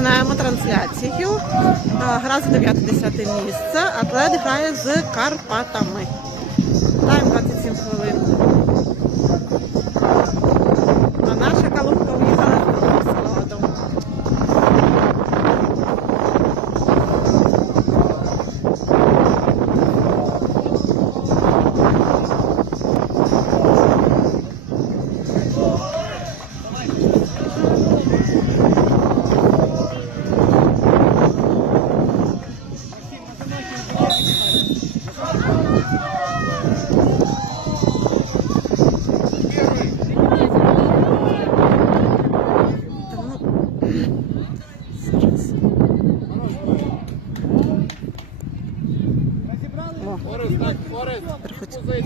Починаємо трансляцію. А, Гра за 9-10 місце. Атлет грає з Карпатами.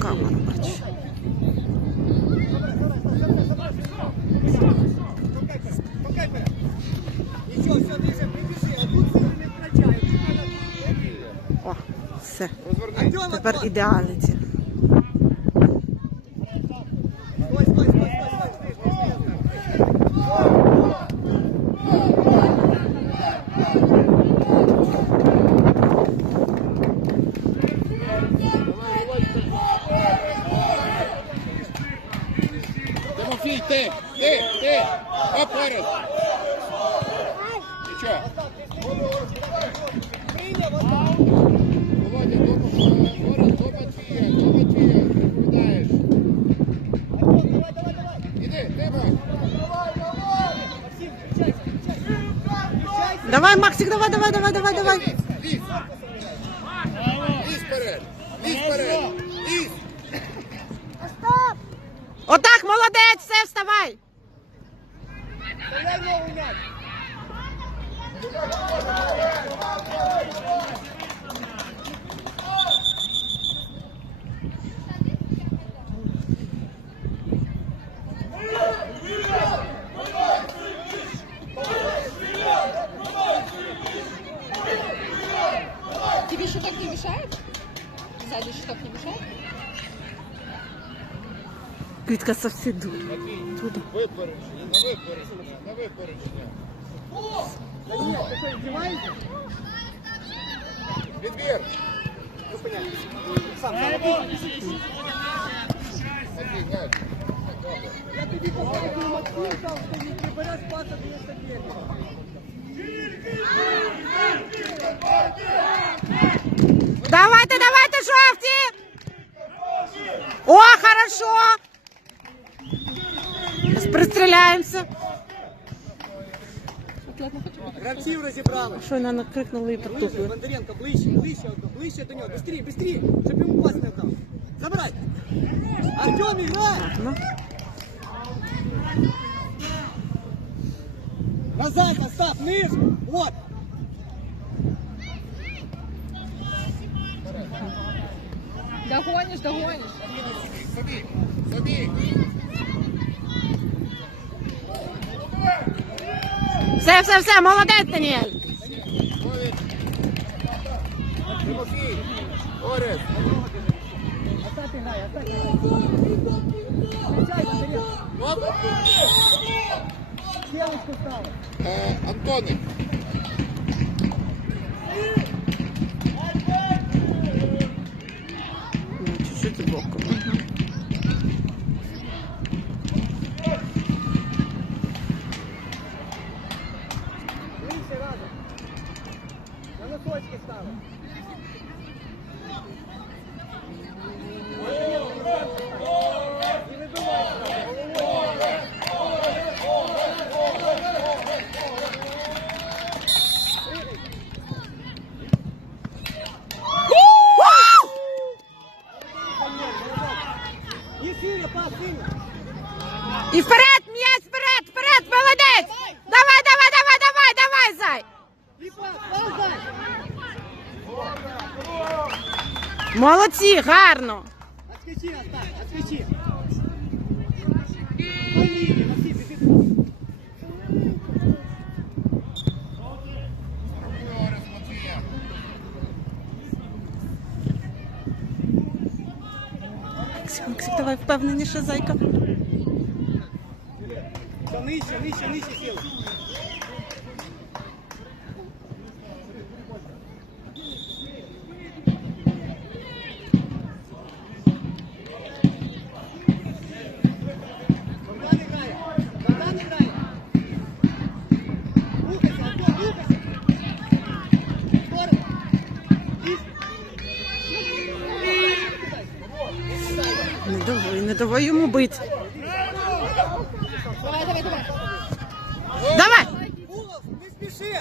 камеру бачу. О, все. Тепер ідеальний ці. Давай, Максик, давай, давай, давай, давай, давай. Лізь, лізь. Лізь вперед, лізь вперед, лізь. Отак, молодець, все, вставай. Стріляй нову Сзади щиток не мешает? Квітка совсіду. Туди. Випередження, на випередження, на випередження. Даніл, ти що, здіваєшся? Відбір. Зупиняй. Сам, сам, обидва. Сергій, гай. Добре. Я тобі посадив Максим там стоїть, ти береш паса, даєш собі. Давайте, давайте, жовті! О, хорошо! Зараз пристріляємося. Атлет не хочет Гравців розібрали. Що вона накрикнула і Ближче, потупили. Бондаренко, ближче, ближче, ближче до нього, быстрее, быстрее, щоб йому пас не дав. Забирай. Артем, играй! Ну, Назад, Остап, низ! Вот! Догониш, догониш. Собі, собі. Все, все, все, молодець, Даніель. Орес. Остать грай, остать грай. І вперед, м'яч, вперед, вперед, молодець! Давай, давай, давай, давай, давай, зай! Молодці, гарно! Отскочи, отскочи. Впевненіше, зайка. Все, нижче, нижче, нижче сіли. Давай йому бить. Давай, давай, давай. Давай! Улов, не спіши!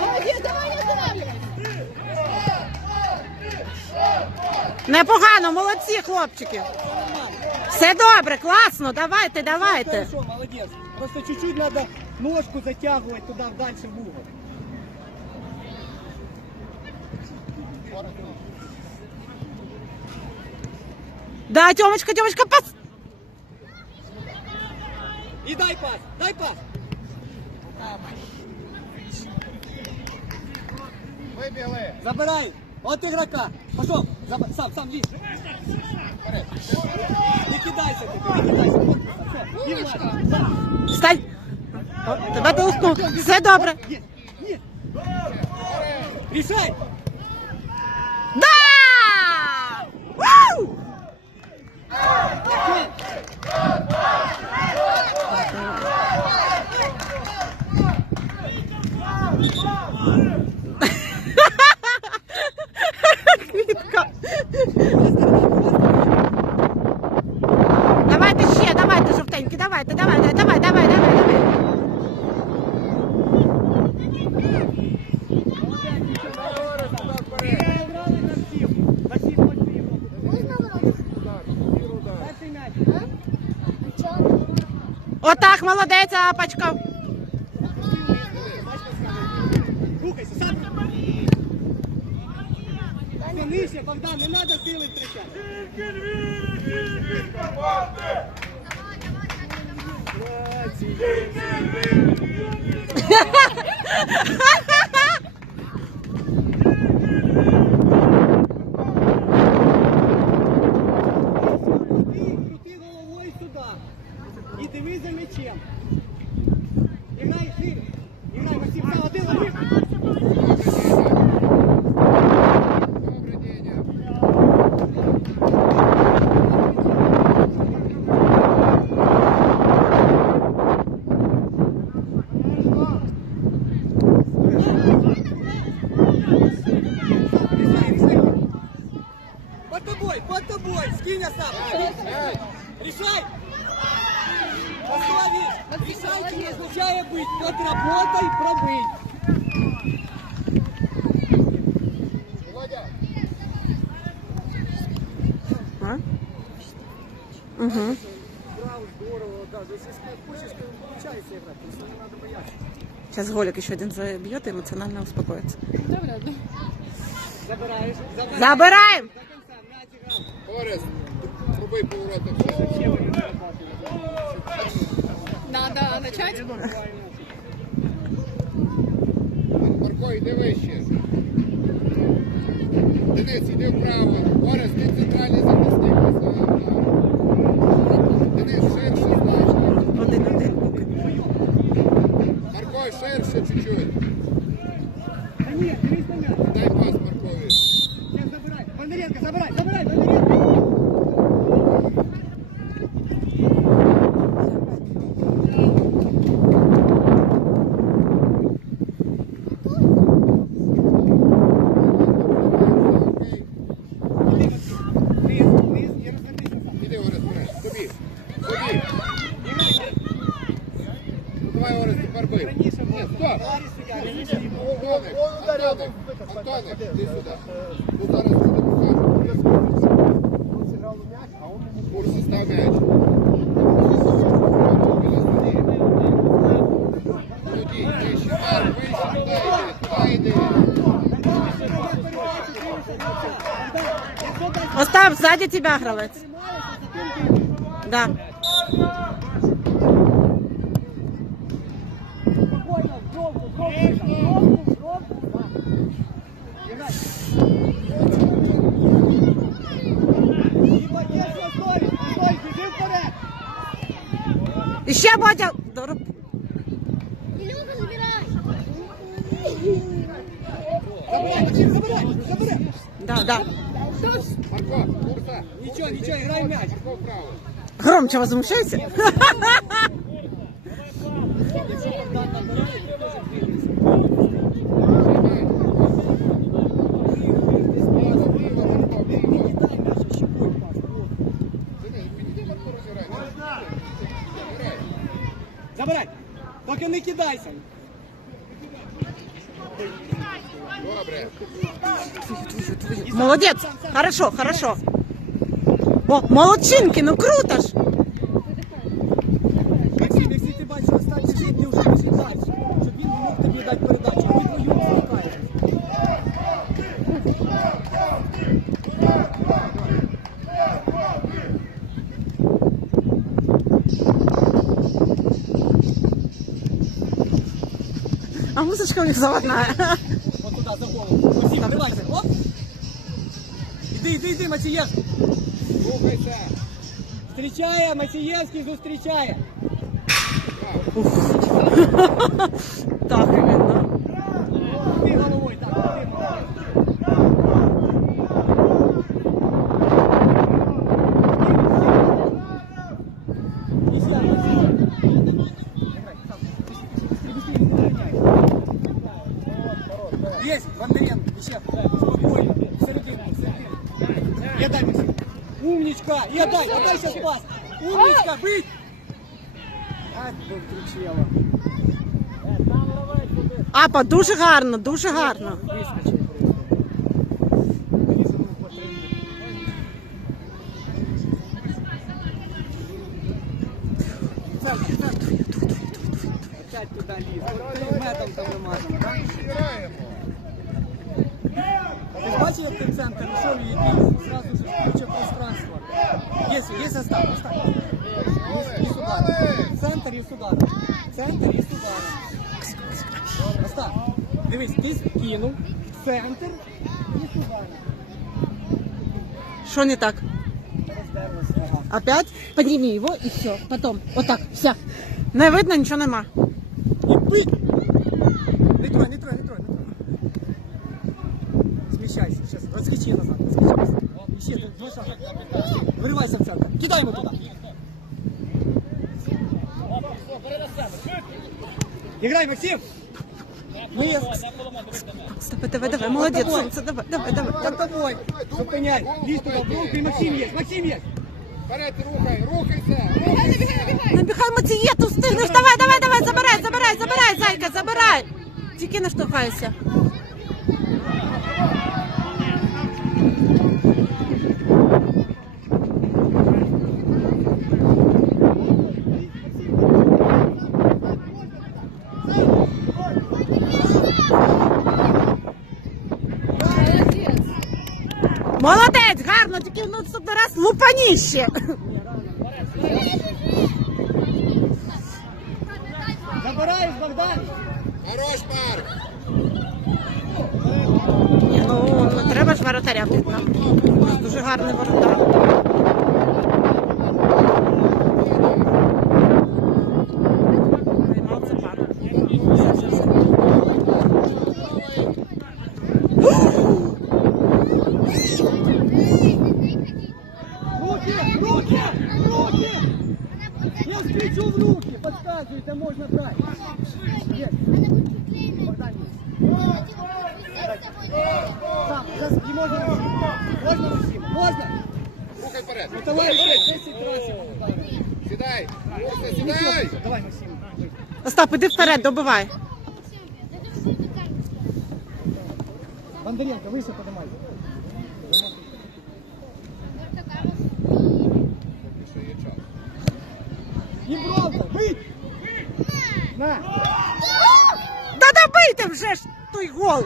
Молодец, давай, не останавливай. Непогано, молодці, хлопчики. Все добре, класно, давайте, давайте. Хорошо, молодец. Просто чуть-чуть надо ножку затягивать туда дальше в угол. Да, Тьомочка, Тьомочка, пас. И дай пас, дай пас. Вибігли. Забирай. От игрока. Пошел. Заб- Сам, сам, видишь. Не кидайся ты, не кидайся. Вот, всё, Димочка. Да. Стань. О, тебе толкнув. Все добре. Решай. Да! Вау! Квітка. Отак, молодець, апачка. Рухайся, сам. Все нижче, Богдан, не надо сили втрачати. Крути, тобой. Скинь сам. Решай. Остановись. Решайте, не случайно быть. Вот работай, пробыть. А? Угу. Сейчас Голик еще один забьет и эмоционально успокоится. Забираешь. Забираем! Товариш, пробий поворот. Надо начать? Марко, йди вище. Денис, йди вправо. Орес, ти центральний захисник. Денис, ширше. Остап, сзади тебя гравець. Да. Вперед. Ще. Дор- Забирай, забирай, забирай. Да, да. Ничего, ничего, играй мяч. Громче возмущайся. Забирай! Поки не кидайся! Добре. Молодець. Хорошо, хорошо. О, молодчинки, ну круто ж. Максим, якщо ти бачиш, що стать біжить, ти вже біжи далі. Щоб він не мог тобі дати передачу. Ви твою вмикаєте. А музичка у них заводная. Іди, іди, іди, Мацієвський. Рухайся. Зустрічає, Мацієвський зустрічає. Так, Умничка. Я дай, отдай сейчас пас. Умничка, быть. А, дуже гарно, дуже гарно. сюди. Центр і сюди. Центр і сюди. Остав. Дивись, ти кинув, центр і сюди. Что не так? Роздерлась нога. Опять? Подними его и все. Потом. Вот так, все. Не видно, нічого нема. І пик! Не трой, не трой, не трой, не трой. Смещайся, сейчас, отскочи назад, отскочи назад. Еще, ты два шага. Вырывайся в центр. Кидай ему туда. Играй, Максим! Ні, Давай, давай, давай. Молодець, сонце, давай, давай, давай. за тобой. Зупиняй. Лізь туди, в руку, і Максим є, Максим є. Вперед рухай, рухайся. Рухайся. Набігай Матієту, встигнеш. Давай, давай, давай, забирай, забирай, забирай, зайка, забирай. Тільки не штовхайся. Тільки в наступний раз лупаніще. Я встречу в руки, подсказывайте, можно брать. Есть. Богдан есть. Сам, сейчас не можно Максим. Можно, Максим? Можно? Рухай вперед. Ну давай, еще 10 раз его ударим. Сідай. Рухайся, Ну, сідай. всё, Давай, Максим. Остап, іди вперед, добивай. Бондаренко, выше поднимай. И бронза, быть! На! Та добийте вже ж той гол.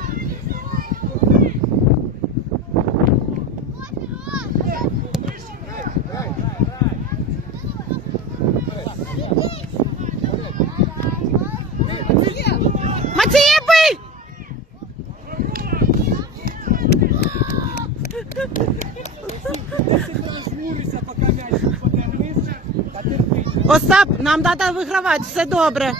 Остап, нам треба вигравати, все добре.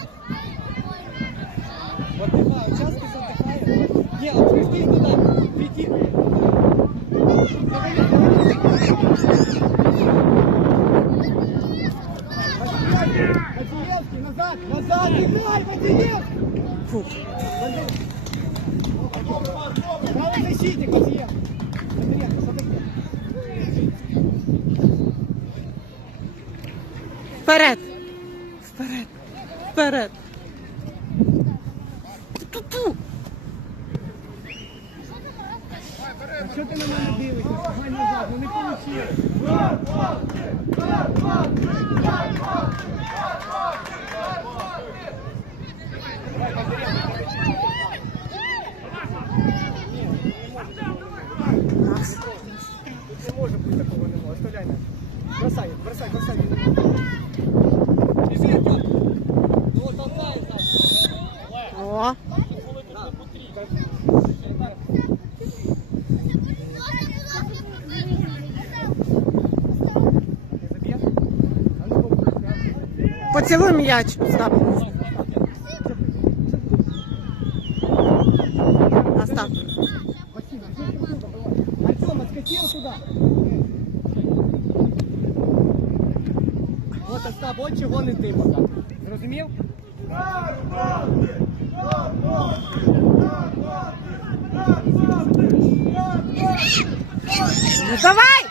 Thank you. Поцілуй м'яч. Остап. Остап. Артем, отскочил туда. Вот Остап, от чого не ти пока. Зрозумів? Ну давай!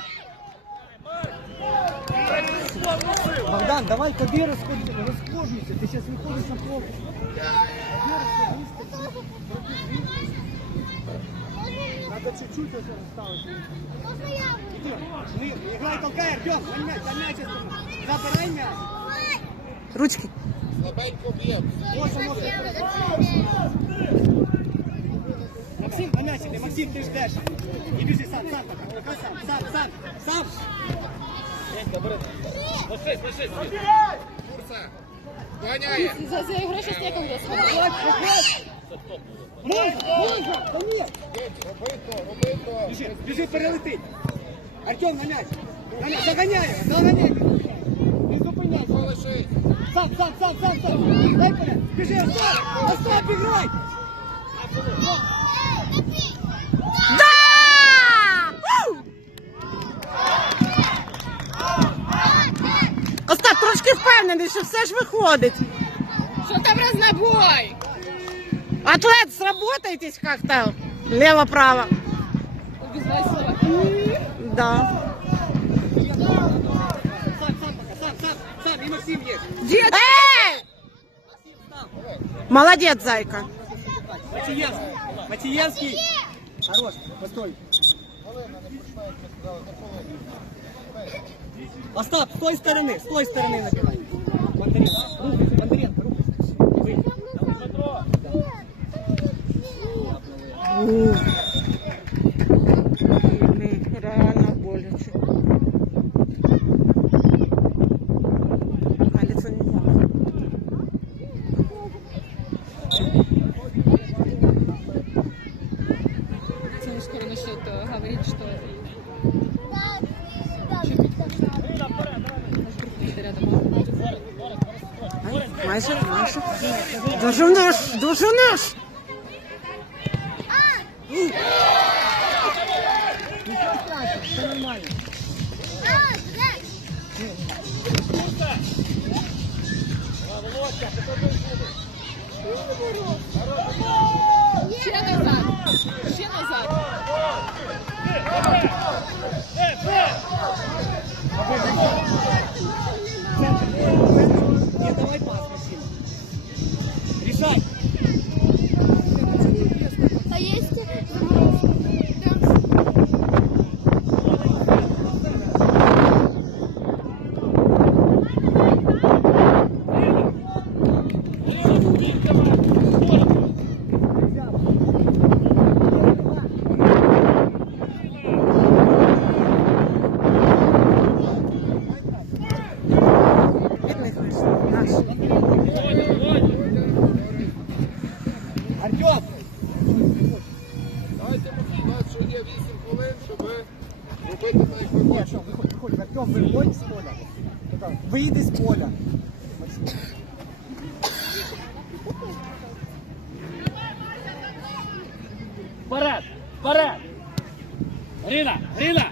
давай куди розходи- розхожуйся, ти зараз виходиш на поле. Надо чуть-чуть уже ставити. Іди, ми, Іграй, толкай, Артем, дай м'яч, дай м'яч. Забирай м'яч. Ручки. Слабенько б'є. Може, може. Максим, на м'яч іди, Максим, ти ждеш. І біжи сам, сам, пока, сам, сам, сам, сам. Курса. Доганяє. За, за игрой сейчас некому смотреть. Виходь, виходь. Можна, можна, та ні. Роби то, роби то. Біжи, біжи, перелетить. Артем, на м'яч. На м'яч, доганяє, доганяє. Не зупиняйся. Полишись. Сам, сам, сам, сам, сам. Дай вперед. Біжи, Остап, Остап, іграй. впевнений, що все ж виходить. Что там разнобой? Атлет, сработайтесь как-то. Лево-право. Убеждай слова. Да. Сам, сам, пока, сам, сам, сам, і Максим є. Эй! Молодец, зайка. Матієвський, Матієвський. Хорош, постой. Остап, с той стороны, с той стороны набирай. Бондаренко, Вперед! Вперед! Ріна! Ріна!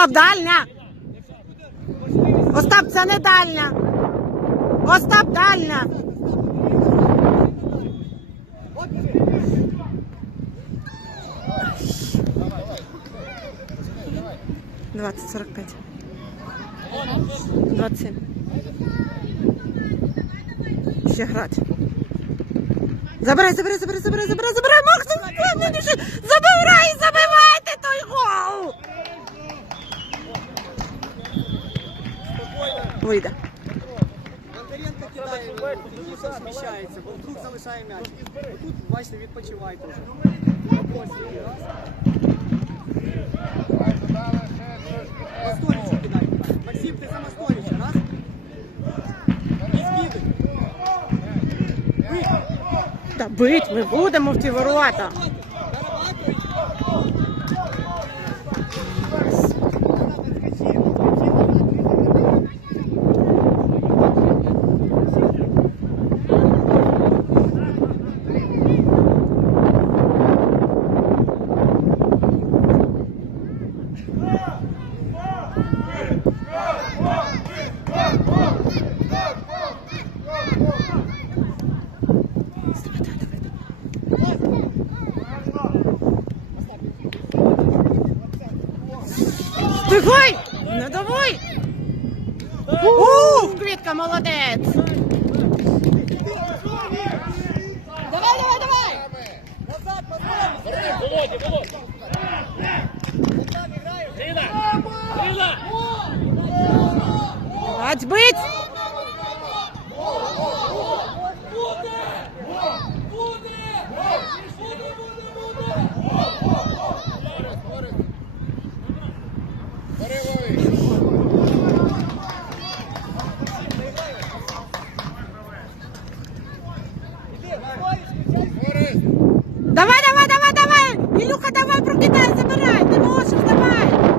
Остап дальня! Остап, це не дальня! Остап дальня! Бежи. 20, 45. 27. Ще грати. Забирай, забирай, забирай, забирай, забирай, забирай, Максим, впевненіше! Забирай, забивайте Вийде. Бондаренко кидає, Денисов зміщається, бо вдруг залишає м'яч. Тут, бачите, відпочивайте вже. Ось, кидай. Максим, ти за Мостовича, раз. І скидай. Та бить ми будемо в ті ворота. Стигай! Не давай! Ух, квітка молодець! Давай, давай, давай! Назад, Мостович. Володя, Володя. Грина. Грина. Бать бить! Давай, давай, давай, давай! Ілюха, давай прокидай, забирай! Ти можеш, давай!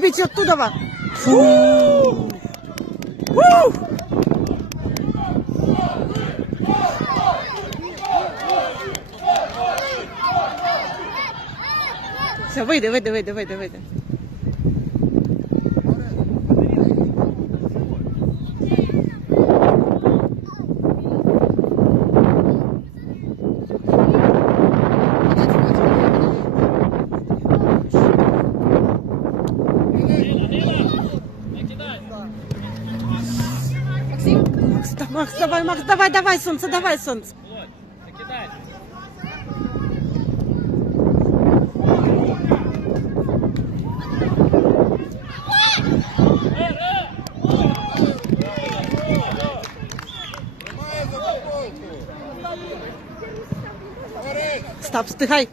Выбейте оттуда! Фу! Фу! Все, вийди, вийди, вийди, вийди, вийди. Грина, Грина. Не кидай. Макс, да- Макс, давай, Макс, давай, давай, сонце, давай. Вперед. Став, встигай.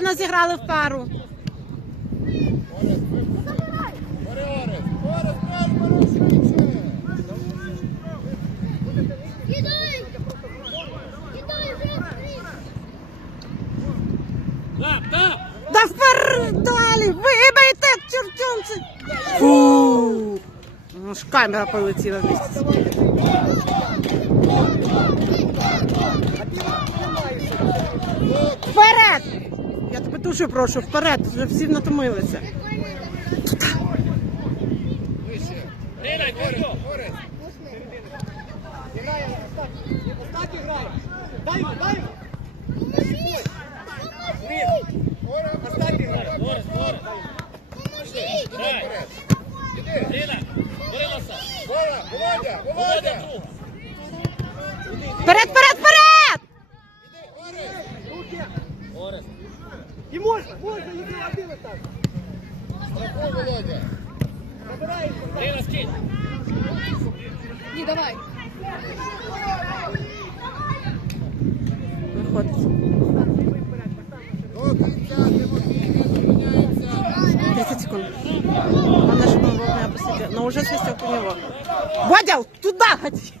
Гарно зіграли в пару. Да вперед далі! Вибийте, чертюнці! Фу! Ну ж камера полетіла вместе. Дуже прошу, вперед, вже всі натомилися. Ріля, Кирю. Орес. Играй, Остап. Остап играй. Дай ему, дай И можно, можно, иди один вот так. Страхуй, Володя. Забирай его. Ріля, скинь. Ні, давай. Виходить. До кінця Тимофій не зупиняється. 30 секунд. Главное, чтобы он вовремя посадил. Но уже свисток у него. Бодя, туда ходи!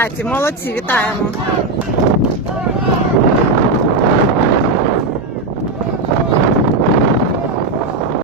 Да! Фу! Сьогодні дев'яті. Молодці, вітаємо.